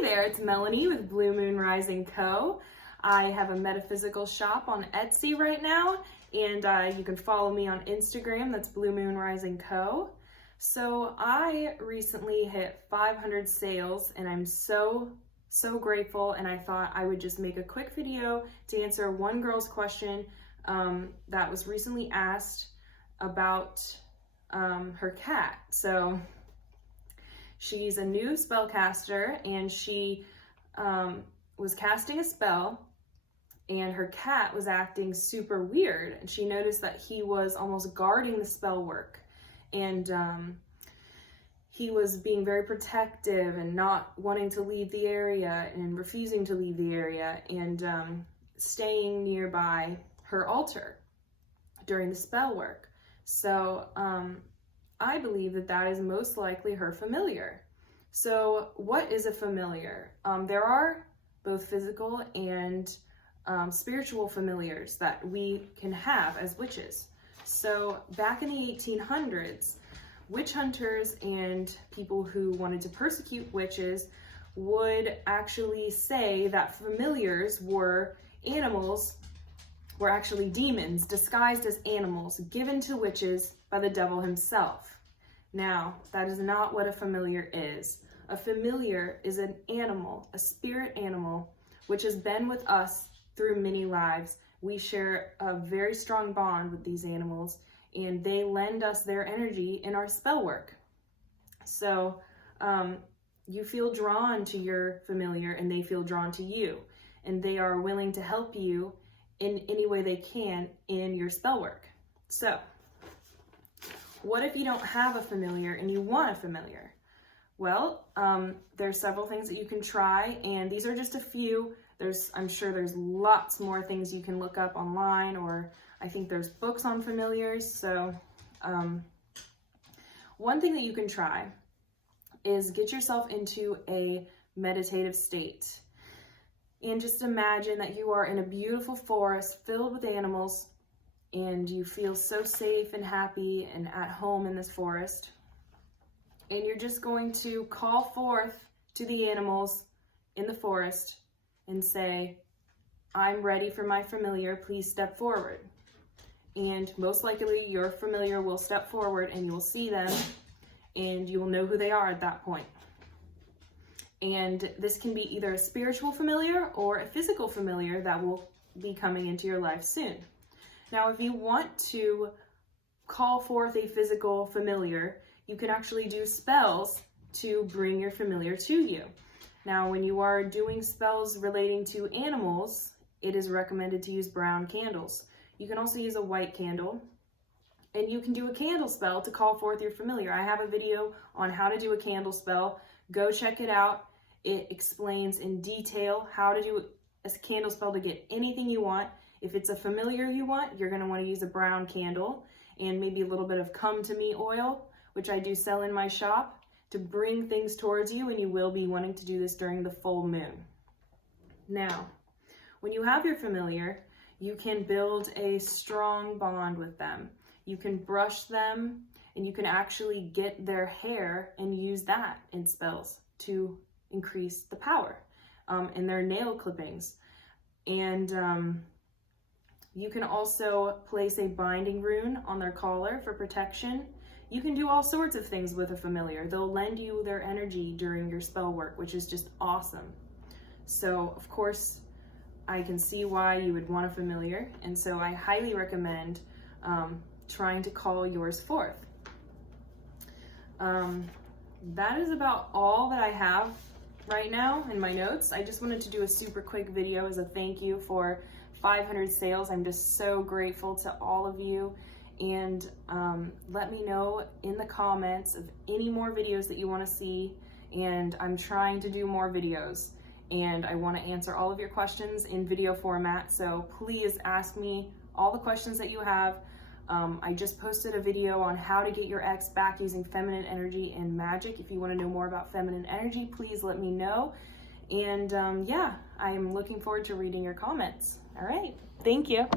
Hi there, it's Melanie with Blue Moon Rising Co. I have a metaphysical shop on Etsy right now, and you can follow me on Instagram, that's Blue Moon Rising Co. So I recently hit 500 sales and I'm so grateful, and I thought I would just make a quick video to answer one girl's question that was recently asked about her cat. So she's a new spellcaster, and she was casting a spell, and her cat was acting super weird, and she noticed that he was almost guarding the spell work, and he was being very protective and not wanting to leave the area and refusing to leave the area, and staying nearby her altar during the spell work. So I believe that that is most likely her familiar. So what is a familiar? There are both physical and spiritual familiars that we can have as witches. So back in the 1800s, witch hunters and people who wanted to persecute witches would actually say that familiars were animals, were actually demons disguised as animals given to witches by the devil himself. Now, that is not what a familiar is. A familiar is an animal, a spirit animal, which has been with us through many lives. We share a very strong bond with these animals, and they lend us their energy in our spell work. So you feel drawn to your familiar, and they feel drawn to you, and they are willing to help you in any way they can in your spell work. So what if you don't have a familiar and you want a familiar? Well, there's several things that you can try, and these are just a few. I'm sure there's lots more things you can look up online, or I think there's books on familiars. So one thing that you can try is get yourself into a meditative state. And just imagine that you are in a beautiful forest filled with animals, and you feel so safe and happy and at home in this forest. And you're just going to call forth to the animals in the forest and say, "I'm ready for my familiar, please step forward." And most likely your familiar will step forward, and you will see them, and you will know who they are at that point. And this can be either a spiritual familiar or a physical familiar that will be coming into your life soon. Now, if you want to call forth a physical familiar, you can actually do spells to bring your familiar to you. Now, when you are doing spells relating to animals, it is recommended to use brown candles. You can also use a white candle, and you can do a candle spell to call forth your familiar. I have a video on how to do a candle spell. Go check it out. It explains in detail how to do a candle spell to get anything you want. If it's a familiar you want, you're going to want to use a brown candle and maybe a little bit of come to me oil, which I do sell in my shop, to bring things towards you, and you will be wanting to do this during the full moon. Now, when you have your familiar, you can build a strong bond with them. You can brush them, and you can actually get their hair and use that in spells to increase the power, and their nail clippings. And you can also place a binding rune on their collar for protection. You can do all sorts of things with a familiar. They'll lend you their energy during your spell work, which is just awesome. So, of course, I can see why you would want a familiar, and so I highly recommend trying to call yours forth. That is about all that I have right now in my notes. I just wanted to do a super quick video as a thank you for 500 sales. I'm just so grateful to all of you, and let me know in the comments of any more videos that you want to see, and I'm trying to do more videos, and I want to answer all of your questions in video format, so please ask me all the questions that you have. I just posted a video on how to get your ex back using feminine energy and magic. If you want to know more about feminine energy, please let me know. And yeah, I'm looking forward to reading your comments. All right, thank you.